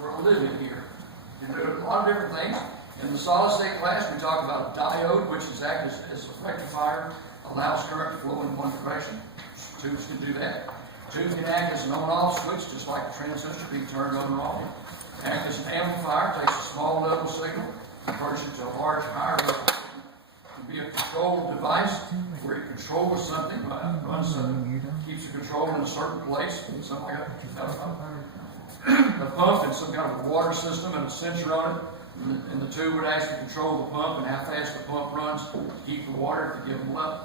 for a living here. You can do a lot of different things. In the solid state class, we talk about a diode, which is act as a rectifier, allows current to flow in one direction. Tubes can do that. Tubes can act as an on-off switch, just like a transistor being turned on and off. Act as an amplifier, takes a small level signal, converts it to a large higher level. It can be a control device where it controls something, runs something, keeps the control in a certain place, something like a pump and some kind of a water system and a sensor on it. And the tube would actually control the pump and how fast the pump runs to keep the water to give them level.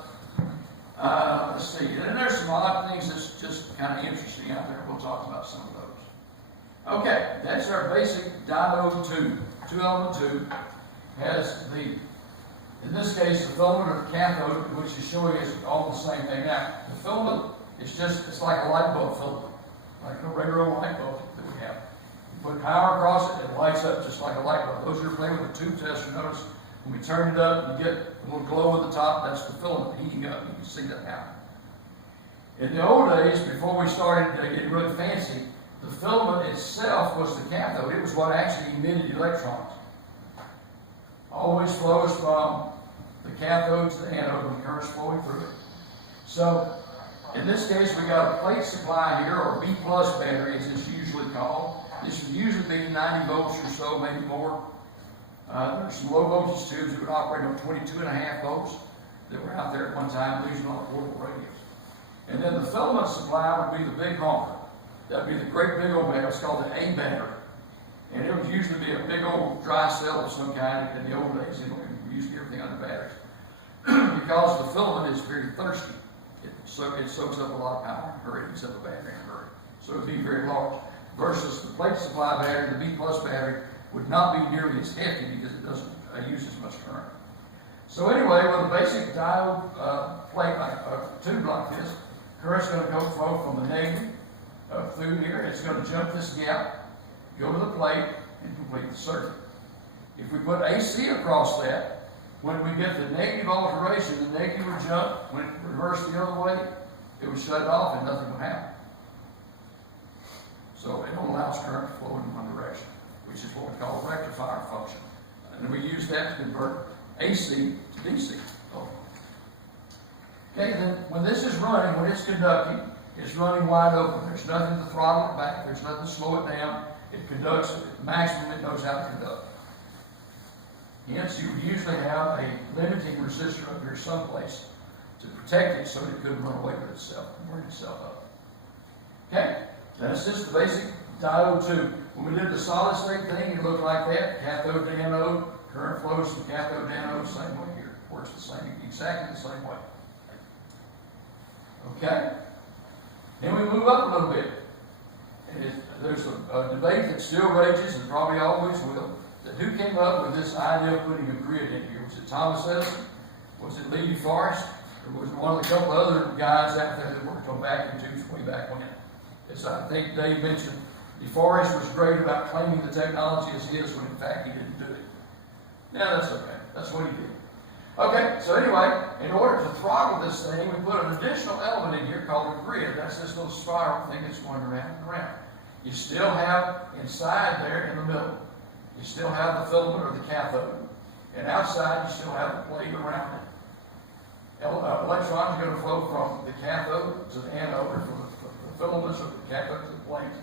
Let's see, and there's some odd things that's just kind of interesting out there. We'll talk about some of those. Okay, that's our basic diode tube. Two-element tube has the, in this case, the filament or the cathode, which is showing us all the same thing. Now, the filament is just, it's like a light bulb filament, like a regular light bulb that we have. You put power across it, it lights up just like a light bulb. Those who are playing with a tube tester notice when we turn it up, you get a little glow at the top. That's the filament heating up. You can see that now. In the old days, before we started getting really fancy, the filament itself was the cathode. It was what actually emitted electrons. Always flows from the cathode to the anode when current's flowing through it. So, in this case, we got a plate supply here, or B+ battery as it's usually called. This would usually be 90 volts or so, maybe more. There's some low voltage tubes that would operate on 22.5 volts that were out there at one time, losing all the portable radios. And then the filament supply would be the big honker. That would be the great big old battery. It's called the A battery. And it would usually be a big old dry cell of some kind. In the old days, we used everything under batteries. Because the filament is very thirsty. It soaks up a lot of power in a hurry, except the battery in a hurry. So it would be very large. Versus the plate supply battery, the B+ battery, would not be nearly as hefty because it doesn't use as much current. So anyway, with a basic diode plate, like a tube like this, current's going to go flow from the negative up through here. It's going to jump this gap, go to the plate, and complete the circuit. If we put AC across that, when we get the negative alteration, the negative would jump. When it reversed the other way, it would shut it off and nothing would happen. So it allows current to flow in one direction, which is what we call a rectifier function. And we use that to convert AC to DC. Okay, then when this is running, when it's conducting, it's running wide open. There's nothing to throttle it back. There's nothing to slow it down. It conducts at the maximum it knows how to conduct. Hence, you would usually have a limiting resistor up here someplace to protect it so it couldn't run away with itself and burn itself up. Okay, that's just the basic diode tube. When we did the solid state thing, it looked like that. Cathode to anode, current flows from cathode to anode, same way here. Works the same, exactly the same way. Okay? Then we move up a little bit. And there's a debate that still rages and probably always will, that who came up with this idea of putting a grid in here? Was it Thomas Edison? Was it Lee Forrest? Or was it one of the couple other guys out there that worked on vacuum tubes way back when? As I think Dave mentioned, DeForest was great about claiming the technology as his when in fact he didn't do it. Yeah, that's okay. That's what he did. Okay, so anyway, in order to throttle this thing, we put an additional element in here called a grid. That's this little spiral thing that's going around and around. You still have inside there in the middle, you still have the filament or the cathode. And outside, you still have the plate around it. Electrons are going to flow from the cathode to the anode, or from the filaments of the cathode to the plate.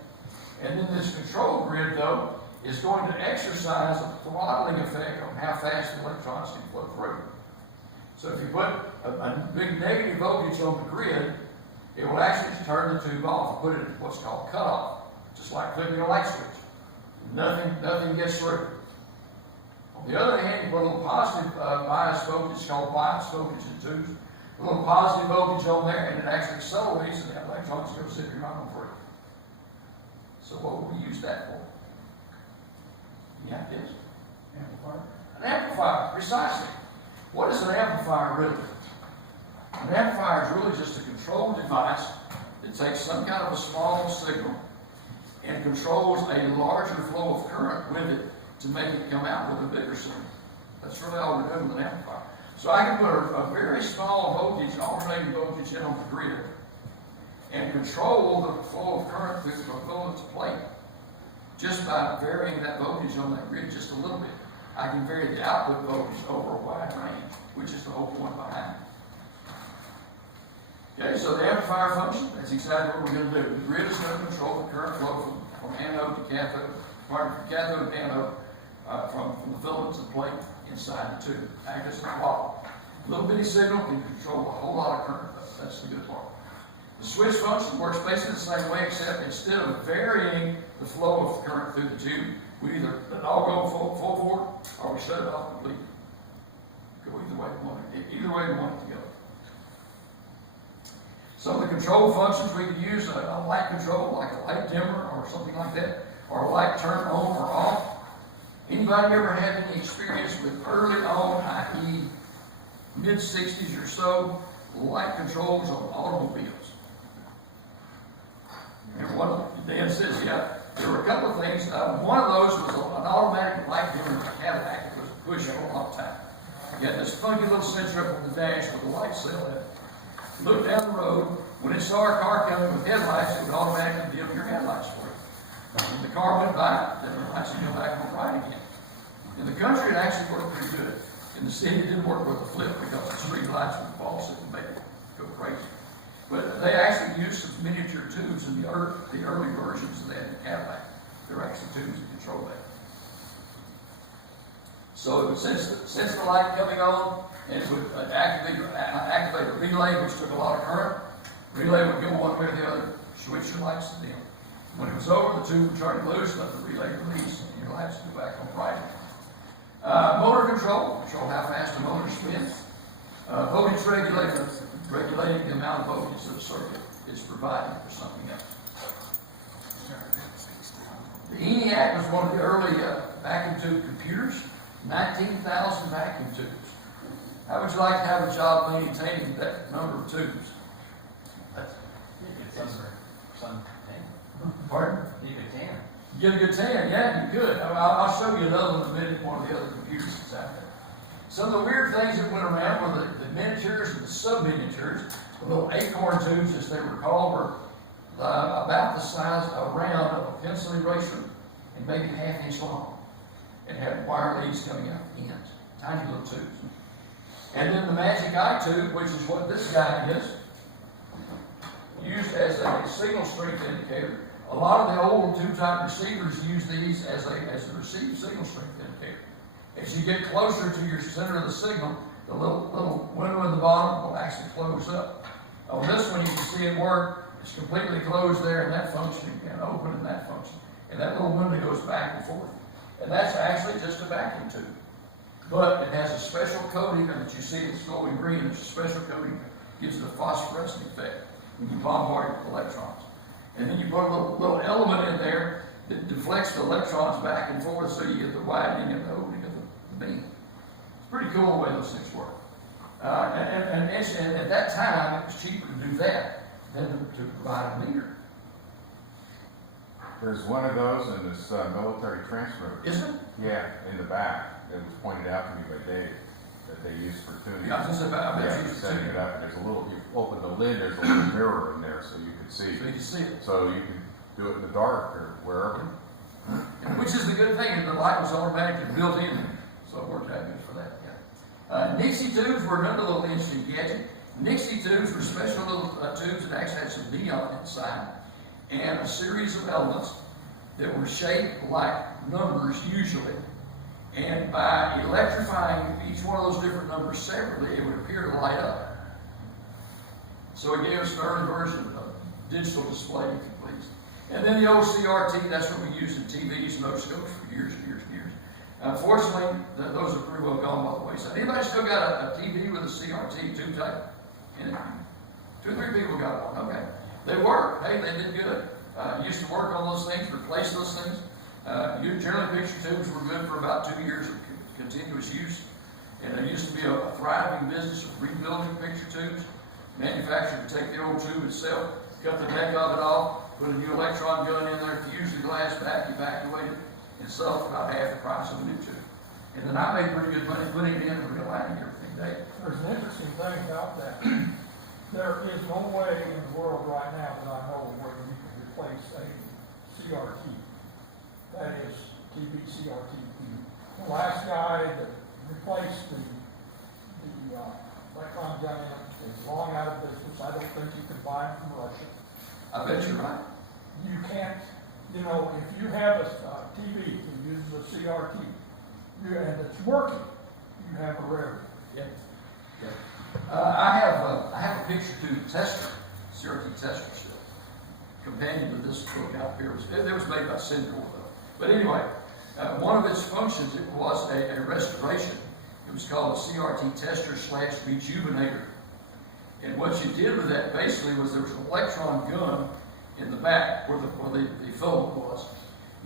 And then this control grid, though, is going to exercise a throttling effect on how fast the electrons can flow through. So if you put a big negative voltage on the grid, it will actually turn the tube off and put it in what's called cutoff, just like flipping a light switch. Nothing gets through. On the other hand, you put a little positive bias voltage, called bias voltage in tubes, a little positive voltage on there, and it actually accelerates, and the electrons go zipping right on through. So what would we use that for? Yeah, it is. Amplifier. An amplifier, precisely. What is an amplifier really? An amplifier is really just a control device that takes some kind of a small signal and controls a larger flow of current with it to make it come out with a bigger signal. That's really all we're doing with an amplifier. So I can put a very small voltage, alternating voltage in on the grid and control the flow of current through the filament plate just by varying that voltage on that grid just a little bit. I can vary the output voltage over a wide range, which is the whole point behind it. Okay, so the amplifier function, that's exactly what we're going to do. The grid is going to control the current flow from anode to cathode, from cathode to anode, from the filaments and plate inside the tube. Act as a clock. A little bitty signal can control a whole lot of current. That's the good part. The switch function works basically the same way, except instead of varying the flow of the current through the tube, we either let it all go full forward or we shut it off completely. Go either way we want it. Either way we want it to go. Some of the control functions we can use a light control, like a light dimmer or something like that, or a light turn on or off. Anybody ever had any experience with early on, i.e. mid-60s or so, light controls on automobiles? And one of Dan says, yeah, there were a couple of things. One of those was an automatic light dimmer in a Cadillac that was pushed for a long time. You had this funky little sensor up on the dash with a light cell in it. Look down the road. When it saw a car coming with headlights, it would automatically dim your headlights for you. When the car went by, then the lights would go back on right again. In the country, it actually worked pretty good. In the city, it didn't work with a flip because the street lights would fall so it would make it go crazy. But they actually used some miniature tubes in the early versions of that in Cadillac. There were actually tubes that control that. So it would sense the light coming on, and it would activate a relay, which took a lot of current. Relay would go one way or the other, switch your lights to dim. When it was over, the tube would turn loose, let the relay release, and your lights would go back on bright. Motor control how fast the motor spins. Voltage regulator, regulating the amount of voltage that the circuit is providing for something else. The ENIAC was one of the early vacuum tube computers, 19,000 vacuum tubes. How would you like to have a job maintaining that number of tubes? Pardon? You could tan. You get a good tan, yeah, you could. I'll show you another one in a minute, one of the other computers that's out there. Some of the weird things that went around were the miniatures and the sub-miniatures. The little acorn tubes, as they were called, were about the size around of a pencil eraser and maybe ½ inch long. And had wire leads coming out the ends. Tiny little tubes. And then the magic eye tube, which is what this guy is, used as a signal strength indicator. A lot of the old tube-type receivers use these as a received signal strength indicator. As you get closer to your center of the signal, the little window in the bottom will actually close up. On this one, you can see it work. It's completely closed there in that function and open in that function. And that little window goes back and forth. And that's actually just a vacuum tube. But it has a special coating that you see it's glowing green. It's a special coating that gives it a phosphorescent effect when you bombard it with electrons. And then you put a little element in there that deflects the electrons back and forth so you get the widening and the opening of the beam. It's pretty cool the way those things work. And at that time, it was cheaper to do that than to provide a meter. There's one of those in this military transfer. Isn't it? Yeah, in the back. It was pointed out to me by Dave that they use for tuning. Yeah, I was just about, I bet Yeah, you he's used to setting too. it up, and there's a little, you open the lid, there's a little mirror in there so you can see. So you can see it. So you can do it in the dark or wherever. Which is the good thing, and the light was automatically built in there. So it worked out good for that, yeah. Nixie tubes were another little interesting gadget. Nixie tubes were special little tubes that actually had some neon inside and a series of elements that were shaped like numbers usually. And by electrifying each one of those different numbers separately, it would appear to light up. So it gave us an early version of digital display, if you please. And then the old CRT, that's what we used in TVs and otoscopes for years and years and years. Unfortunately, those are pretty well gone by the wayside. Anybody still got a TV with a CRT tube type in it? 2 or 3 people got one, okay. They work, hey, they did good. Used to work on those things, replace those things. Generally, picture tubes were good for about 2 years of continuous use. And there used to be a thriving business of rebuilding picture tubes. Manufacturer would take the old tube itself, cut the neck of it off, put a new electron gun in there, fuse the glass back, evacuate it, and sell it for about half the price of a new tube. And then I made pretty good money putting it in and realigning everything there. There's an interesting thing about that. There is no way in the world right now that I know where you can replace a CRT. CRT. The last guy that replaced the Electron Giant is long out of business. I don't think you can buy them from Russia. I bet you're right. You can't, you know, if you have a TV that uses a CRT, and it's working, you have a rarity. Yeah. Yeah. I have a picture tube tester, CRT tester still. Companion to this book out here. It was made by Syncor though. But anyway, one of its functions, it was a restoration. It was called a CRT tester / rejuvenator. And what you did with that basically was there was an electron gun in the back where the filament was.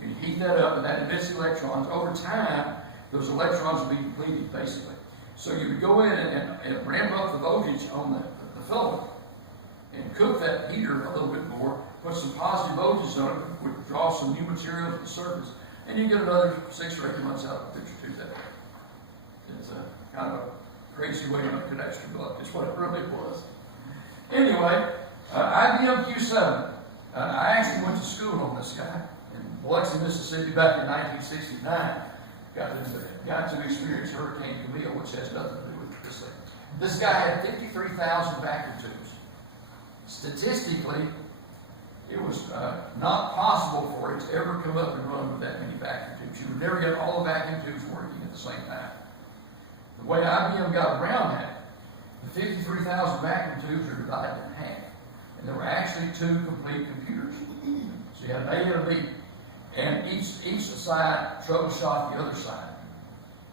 You heat that up and that emits electrons. Over time, those electrons would be depleted basically. So you would go in and ramp up the voltage on the filament and cook that heater a little bit more, put some positive voltages on it, would draw some new material to the surface, and you get another 6 or 8 months out of the picture tube that way. It's a kind of a crazy way to make an extra buck, is what it really was. Anyway, IBM Q7. I actually went to school on this guy in Biloxi, Mississippi back in 1969. Got to experience Hurricane Camille, which has nothing to do with this thing. This guy had 53,000 vacuum tubes. Statistically, it was not possible for it to ever come up and run with that many vacuum tubes. You would never get all the vacuum tubes working at the same time. The way IBM got around that, the 53,000 vacuum tubes are divided in half. And there were actually 2 complete computers. So you had an A and a B. And each side troubleshot the other side.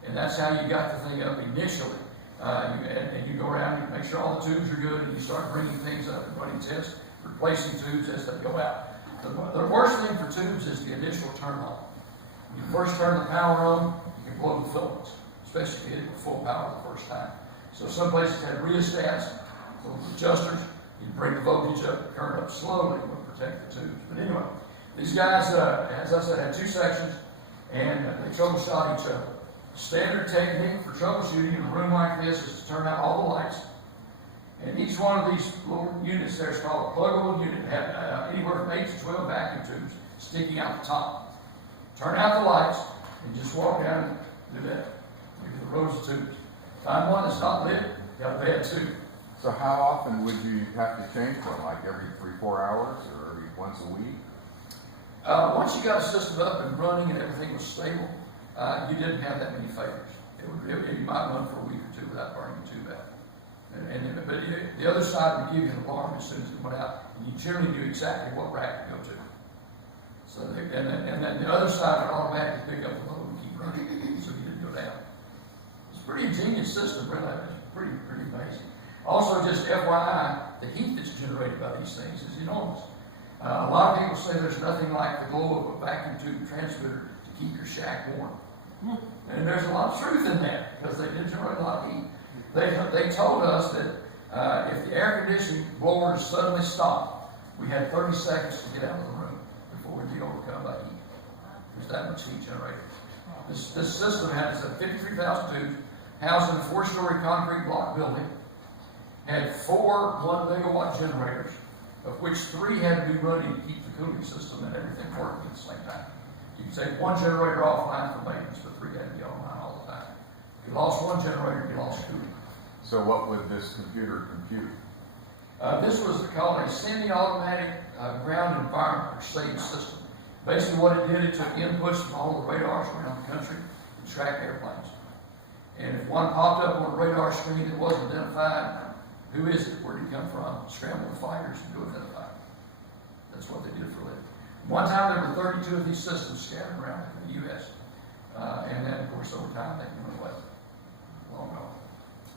And that's how you got the thing up initially. And you go around and you make sure all the tubes are good, and you start bringing things up and running tests, replacing tubes as they go out. The worst thing for tubes is the initial turn on. When you first turn the power on, you can blow the filaments, especially if you hit it with full power the first time. So some places had rheostats, little adjusters. You bring the voltage up, the current up slowly to protect the tubes. But anyway, these guys, as I said, had 2 sections, and they troubleshot each other. Standard technique for troubleshooting in a room like this is to turn out all the lights. And each one of these little units there is called a pluggable unit. It had anywhere from 8 to 12 vacuum tubes sticking out the top. Turn out the lights and just walk down and do that. Look at the rows of tubes. Find one that's not lit, got a bad tube. So how often would you have to change one? Like every 3-4 hours or every once a week? Once you got a system up and running and everything was stable, you didn't have that many failures. You might run for a week or 2 without burning the tube out. But the other side would give you an alarm as soon as it went out, and you generally knew exactly what rack to go to. So and then the other side would automatically pick up the load and keep running, so you didn't go down. It's a pretty ingenious system, really. It's pretty amazing. Also, just FYI, the heat that's generated by these things is enormous. A lot of people say there's nothing like the glow of a vacuum tube transmitter to keep your shack warm. And there's a lot of truth in that, because they did generate a lot of heat. They told us that if the air conditioning blowers suddenly stopped, we had 30 seconds to get out of the room before we'd be overcome by heat. There's that much heat generated. This system had 53,000 tubes, housed in a 4-story concrete block building, had 4 1-megawatt generators, of which 3 had to be running to keep the cooling system and everything working at the same time. You can take 1 generator offline for maintenance, but 3 had to be online all the time. If you lost 1 generator, you lost cooling. So what would this computer compute? This was called a semi-automatic ground environment or stage system. Basically what it did, it took inputs from all the radars around the country and tracked airplanes. And if one popped up on a radar screen that wasn't identified, who is it? Where did it come from? Scramble the fighters and go identify it. That's what they did for a living. One time there were 32 of these systems scattered around in the U.S. And then, of course, over time they went away. Long gone.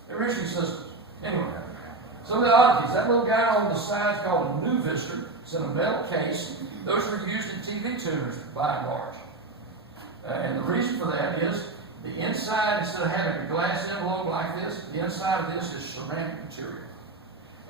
They're interesting systems. Anyway, some of the oddities. That little guy on the side is called a new visitor. It's in a metal case. Those were used in TV tuners by and large. And the reason for that is the inside, instead of having a glass envelope like this, the inside of this is ceramic material.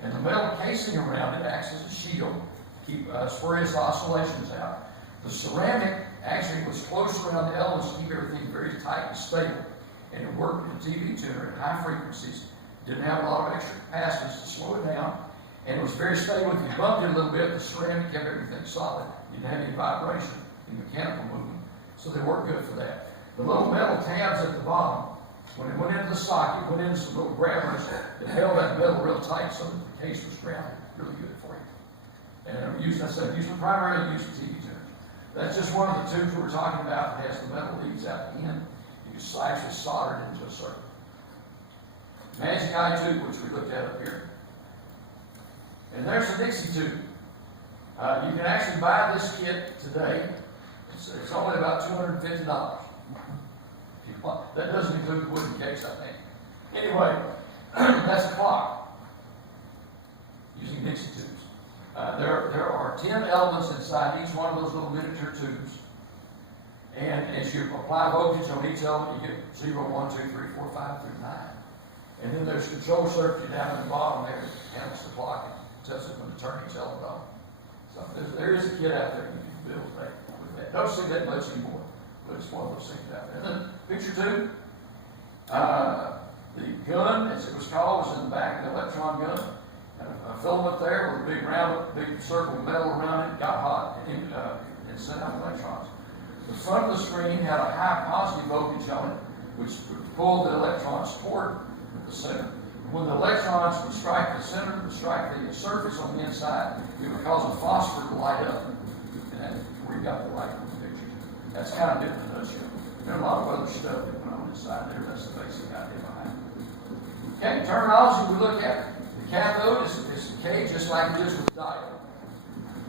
And the metal casing around it acts as a shield to keep spurious oscillations out. The ceramic actually was close around the elements to keep everything very tight and stable. And it worked with a TV tuner at high frequencies. Didn't have a lot of extra capacitance to slow it down. And it was very stable. If you bumped it a little bit, the ceramic kept everything solid. You didn't have any vibration in mechanical movement. So they work good for that. The little metal tabs at the bottom, when it went into the socket, went into some little grabbers that held that metal real tight so that the case was grounded really good for you. And I'm using, primarily used for TV tuners. That's just one of the tubes we're talking about that has the metal leads out the end. You can slash it, solder it into a circle. Magic Eye tube, which we looked at up here. And there's the Dixie tube. You can actually buy this kit today. It's only about $250. That doesn't include the wooden case, I think. Anyway, that's a clock using Dixie tubes. There are 10 elements inside each one of those little miniature tubes. And as you apply voltage on each element, you get 0, 1, 2, 3, 4, 5 through 9. And then there's control circuit down at the bottom there that handles the clock and tells it when to turn each element on. So there is a kit out there you can build with that. Don't see that much anymore, but it's one of those things out there. And then picture two, the gun, as it was called, was in the back of the electron gun. A filament there with a big round, big circle of metal around it, got hot, and sent out electrons. The front of the screen had a high positive voltage on it, which would pull the electrons toward the center. When the electrons would strike the center, would strike the surface on the inside, it would cause a phosphor to light up. And that's where you got the light in the picture. That's kind of different in a nutshell. There's a lot of other stuff that went on inside there. That's the basic idea behind it. Okay, terminology we look at. The cathode is a K, just like it is with the diode.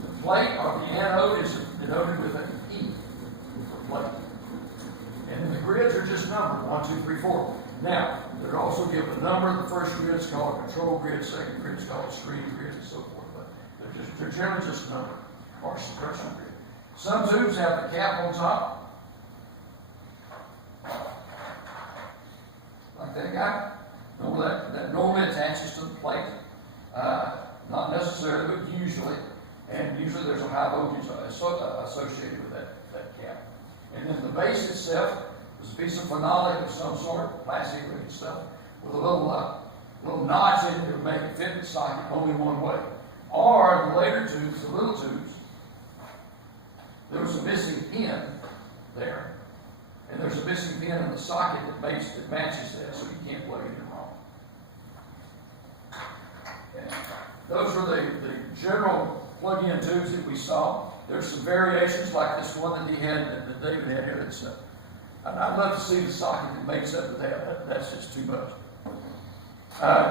The plate or the anode is denoted with an E for plate. And then the grids are just numbered, 1, 2, 3, 4. Now, they're also given a number. The first grid is called a control grid, second grid is called a screen grid, and so forth. But they're generally just numbered, or suppression grid. Some tubes have the cap on top, like that guy. That normally attaches to the plate. Not necessarily, but usually. And usually there's a high voltage associated with that cap. And then the base itself is a piece of phenolic of some sort, plastic looking stuff, with a little notch in it to make it fit the socket only one way. Or the later tubes, the little tubes, there was a missing pin there. And there's a missing pin in the socket that matches that, so you can't plug it in wrong. And those were the general plug-in tubes that we saw. There's some variations like this one that that David had here. I'd love to see the socket that makes up with that. That's just too much.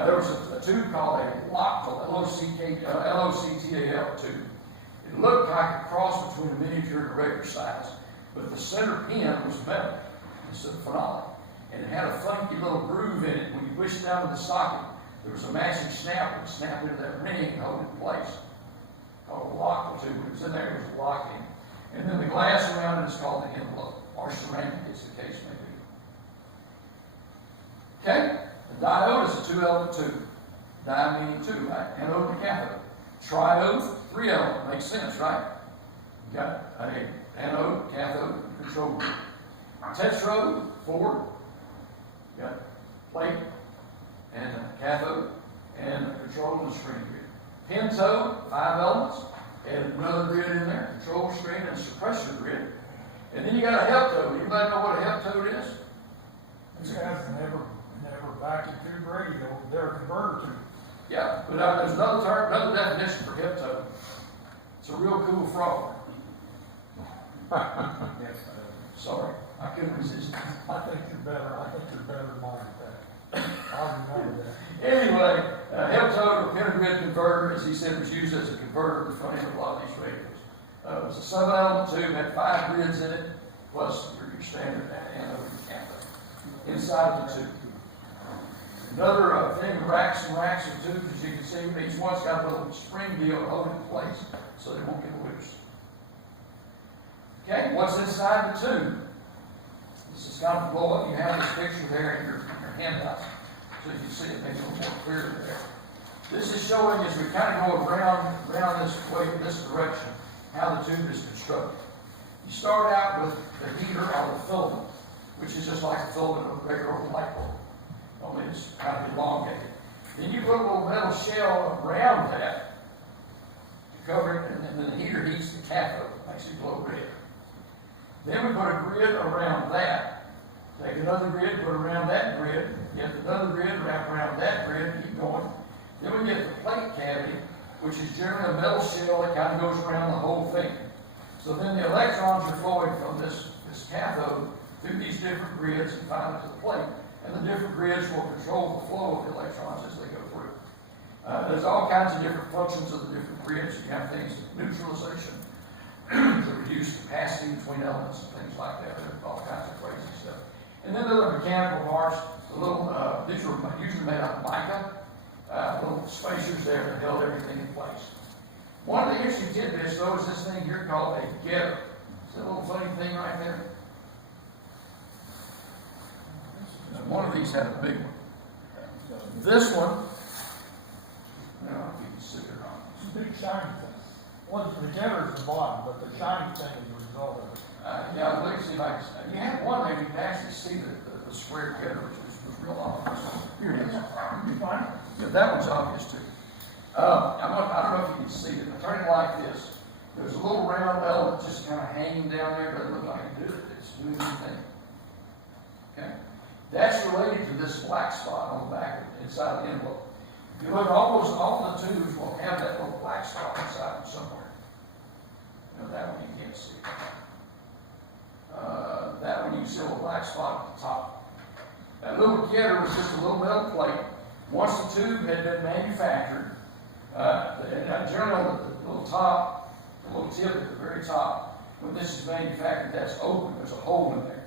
There was a tube called a Locktal, L-O-C-T-A-L tube. It looked like a cross between a miniature and a regular size, but the center pin was metal instead of phenolic. And it had a funky little groove in it. When you push it down to the socket, there was a matching snap that would snap into that ring and hold it in place. Called a Locktal tube. It was in there, it was locking. And then the glass around it is called the envelope, or ceramic, as the case may be. Okay? The diode is a two-element tube. Di meaning two, right? Anode and cathode. Triode, three-element. Makes sense, right? You got an anode, cathode, and control grid. Tetrode, 4. You got plate and a cathode and a control and screen grid. Pentode, 5 elements. Add another grid in there, control screen and suppressor grid. And then you got a heptode. Anybody know what a heptode is? These guys never vacuum tube radio. They're a converter tube. Yeah, but there's another definition for heptode. It's a real cool frog. Yes, Sorry, I couldn't resist. I think you're better than mine at that. I remember that. Anyway, heptode or pentagrid converter, as he said, was used as a converter at the front end of a lot of these radios. It was a 7-element tube, had 5 grids in it, plus your standard anode and cathode inside the tube. Another thing, racks and racks of tubes, as you can see, each one's got a little spring deal to hold it in place so they won't get loose. Okay, what's inside the tube? This is kind of a blow up. You have this picture there in your handout, so you can see it makes it a little more clear there. This is showing, as we kind of go around this way, this direction, how the tube is constructed. You start out with the heater or the filament, which is just like the filament of a regular light bulb, only it's kind of elongated. Then you put a little metal shell around that to cover it, and then the heater heats the cathode, makes it glow red. Then we put a grid around that. Take another grid, put around that grid, get another grid, wrap around that grid, keep going. Then we get the plate cavity, which is generally a metal shell that kind of goes around the whole thing. So then the electrons are flowing from this cathode through these different grids and finally to the plate. And the different grids will control the flow of the electrons as they go through. There's all kinds of different functions of the different grids. You have things like neutralization to reduce capacity between elements and things like that. There's all kinds of crazy stuff. And then there are mechanical parts. The little, these were usually made out of mica. Little spacers there that held everything in place. One of the interesting tidbits, though, is this thing here called a getter. See that little funny thing right there? One of these had a big one. This one, I don't know if you can see it or not. It's a big shiny thing. Well, the getter is the bottom, but the shiny thing is the result of it. Yeah, let me see if I can. You have one there, you can actually see the square getter, which was real obvious. Here it is. You find it? Yeah, that one's obvious too. I don't know if you can see it. I turn it like this. There's a little round element just kind of hanging down there. Doesn't look like it's doing anything. Okay. That's related to this black spot on the back inside the envelope. If you look, all the tubes will have that little black spot inside them somewhere. You know, that one you can't see. That one you can see a little black spot at the top. That little getter was just a little metal plate. Once the tube had been manufactured, generally the little top, the little tip at the very top, when this is manufactured, that's open. There's a hole in there.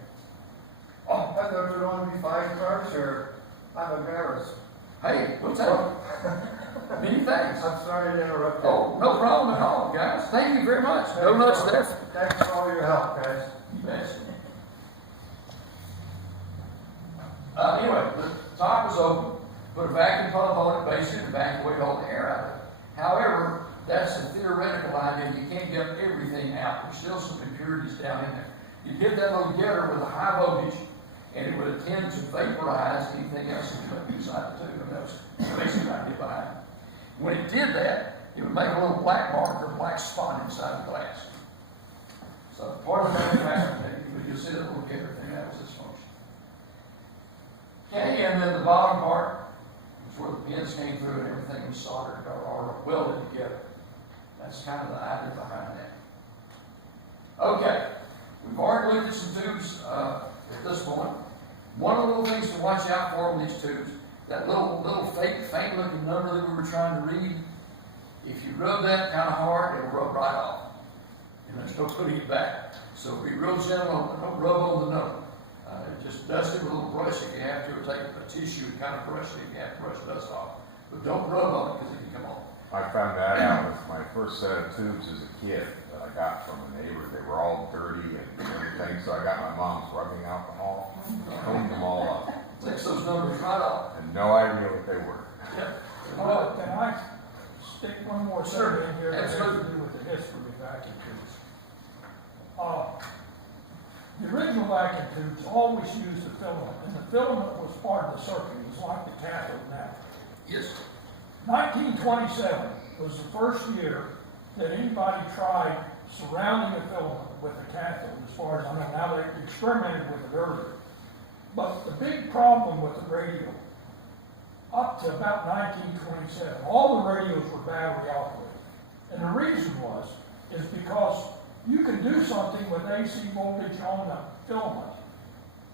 Oh, I thought you were going to be 5 cars, or I'm embarrassed. Hey, what's that? Many thanks. I'm sorry to interrupt you. Oh, no problem at all, guys. Thank you very much. Donuts there. Thanks for all your help, guys. You bet. Anyway, the top was open. Put a vacuum pump on it, basically, to evacuate all the air out of it. However, that's a theoretical idea. You can't get everything out. There's still some impurities down in there. You get that little getter with a high voltage, and it would tend to vaporize anything else that you put inside the tube. And that was the basic idea behind it. When it did that, it would make a little black mark or black spot inside the glass. So part of the manufacturing, you'll see that little getter thing, that was its function. Okay, and then the bottom part was where the pins came through and everything was soldered or welded together. That's kind of the idea behind that. Okay, we've already looked at some tubes at this point. One of the little things to watch out for on these tubes, that little faint looking number that we were trying to read, if you rub that kind of hard, it'll rub right off. And there's no putting it back. So be real gentle, don't rub on the number. Just dust it with a little brush if you have to, or take a tissue and kind of brush it if you have to brush dust off. But don't rub on it because it can come off. I found that out with my first set of tubes as a kid that I got from a neighbor. They were all dirty and everything, so I got my mom's rubbing alcohol, cleaned them all up. Takes those numbers right off. And no idea what they were. Yep. Well, can I stick one more Sure. thing in here that has Absolutely. to do with the history of vacuum tubes? The original vacuum tubes always used a filament, and the filament was part of the circuit. It was like the cathode now. Yes. 1927 was the first year that anybody tried surrounding a filament with a cathode, as far as I know. Now they experimented with it earlier. But the big problem with the radio, up to about 1927, all the radios were battery operated. And the reason is because you can do something with AC voltage on the filament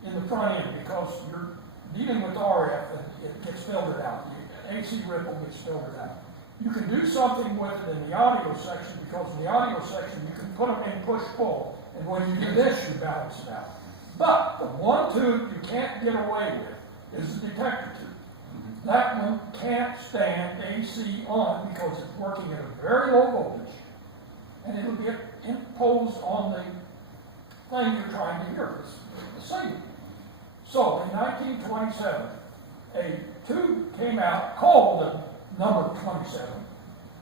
in the front end, because you're dealing with RF and it gets filtered out. The AC ripple gets filtered out. You can do something with it in the audio section, because in the audio section you can put them in push-pull, and when you do this, you balance it out. But the one tube you can't get away with is the detector tube. That one can't stand AC on because it's working at a very low voltage, and it'll get imposed on the thing you're trying to hear, the signal. So in 1927, a tube came out called the number 27,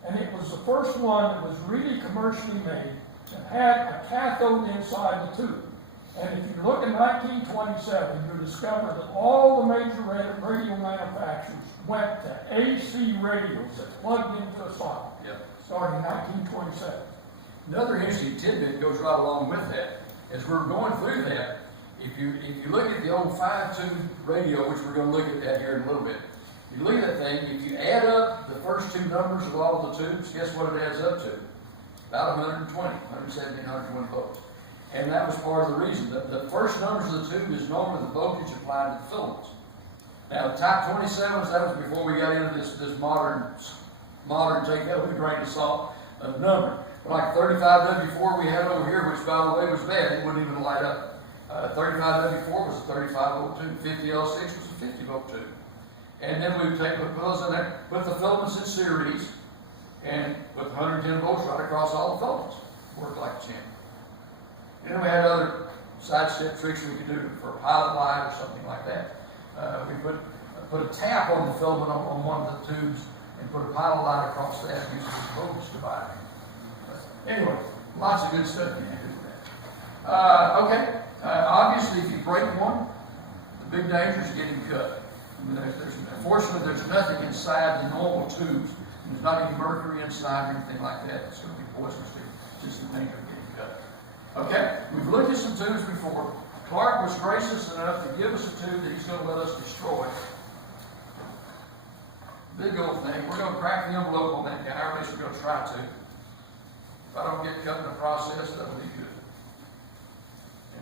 and it was the first one that was really commercially made and had a cathode inside the tube. And if you look at 1927, you discover that all the major radio manufacturers went to AC radios that plugged into a socket, Yep. starting in 1927. Another interesting tidbit goes right along with that. as we're going through that, if you look at the old 5-tube radio, which we're going to look at that here in a little bit, you look at that thing, if you add up the first two numbers of all the tubes, guess what it adds up to? About 170, 120 volts. And that was part of the reason. The first numbers of the tube is normally the voltage applied to the filaments. Now, the type 27s, that was before we got into this modern take that with a grain of salt number. But like 35W4 we had over here, which by the way was bad, it wouldn't even light up. 35W4 was a 35 volt tube, 50L6 was a 50 volt tube. And then we would put those in there, put the filaments in series, and with 110 volts right across all the filaments. Worked like a champ. And then we had other sidestep tricks we could do for a pilot light or something like that. We put a tap on the filament on one of the tubes and put a pilot light across that using this voltage divider. Anyway, lots of good stuff you can do with that. Okay, obviously if you break one, the big danger is getting cut. I mean, unfortunately, there's nothing inside the normal tubes. There's not any mercury inside or anything like that. It's going to be poisonous to you. It's just the danger of getting cut. Okay, we've looked at some tubes before. Clark was gracious enough to give us a tube that he's going to let us destroy. Big old thing. We're going to crack the envelope on that guy, or at least we're going to try to. If I don't get cut in the process, that'll be good.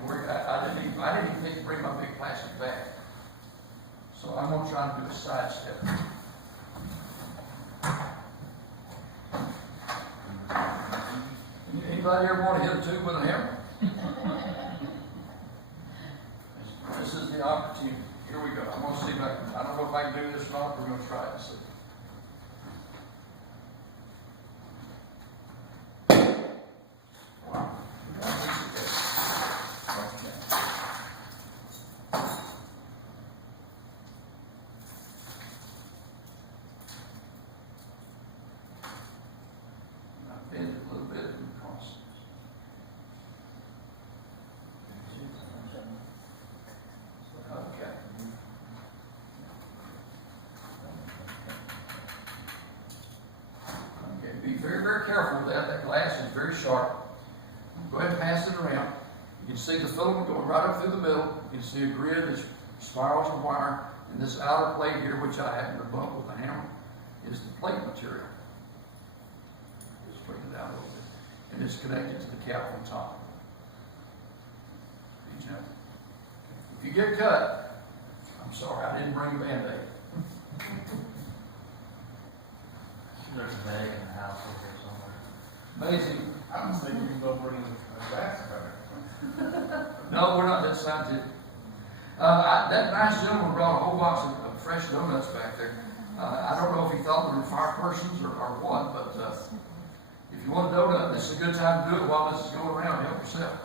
And I didn't even think to bring my big plastic bag. So I'm going to try and do a side step. Anybody ever want to hit a tube with a hammer? This is the opportunity. Here we go. I'm going to see if I don't know if I can do this or not. We're going to try it and see. Wow. I bend it a little bit in the process. Okay. Okay, be very, very careful with that. That glass is very sharp. Go ahead and pass it around. You can see the filament going right up through the middle. You can see a grid that spirals of wire. And this outer plate here, which I happen to bump with a hammer, is the plate material. Just bring it down a little bit. And it's connected to the cap on top. Be gentle. If you get cut, I'm sorry, I didn't bring a Band-Aid. There's a bag in the house over here somewhere. Amazing. I was thinking you can go bring a glass cutter. No, we're not that scientific. That nice gentleman brought a whole box of fresh donuts back there. I don't know if he thought we were fire persons or what, but if you want a donut, this is a good time to do it while this is going around. Help yourself.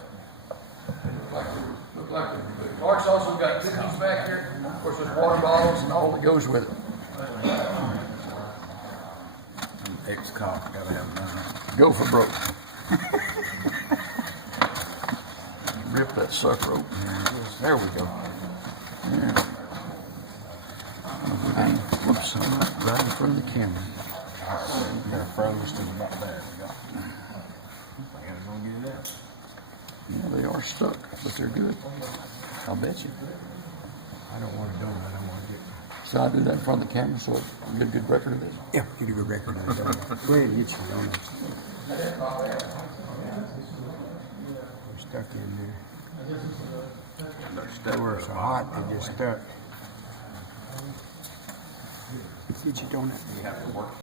Look like they were good. Clark's also got cookies back here. Of course, there's water bottles and all that goes with it. Ex-cop, gotta have none. Go for broke. Rip that sucker open. There we go. Yeah. Hey, whoops, I'm not right in front of the camera. They're froze to about there. I gotta go get it out. Yeah, they are stuck, but they're good. I'll bet you. I don't want a donut, I want to get. So I do that in front of the camera so we get a good record of this. Yeah, get a good record of it. Go ahead and get your donuts. They're stuck in there. They were so hot, they just stuck. Get your donut. You have to work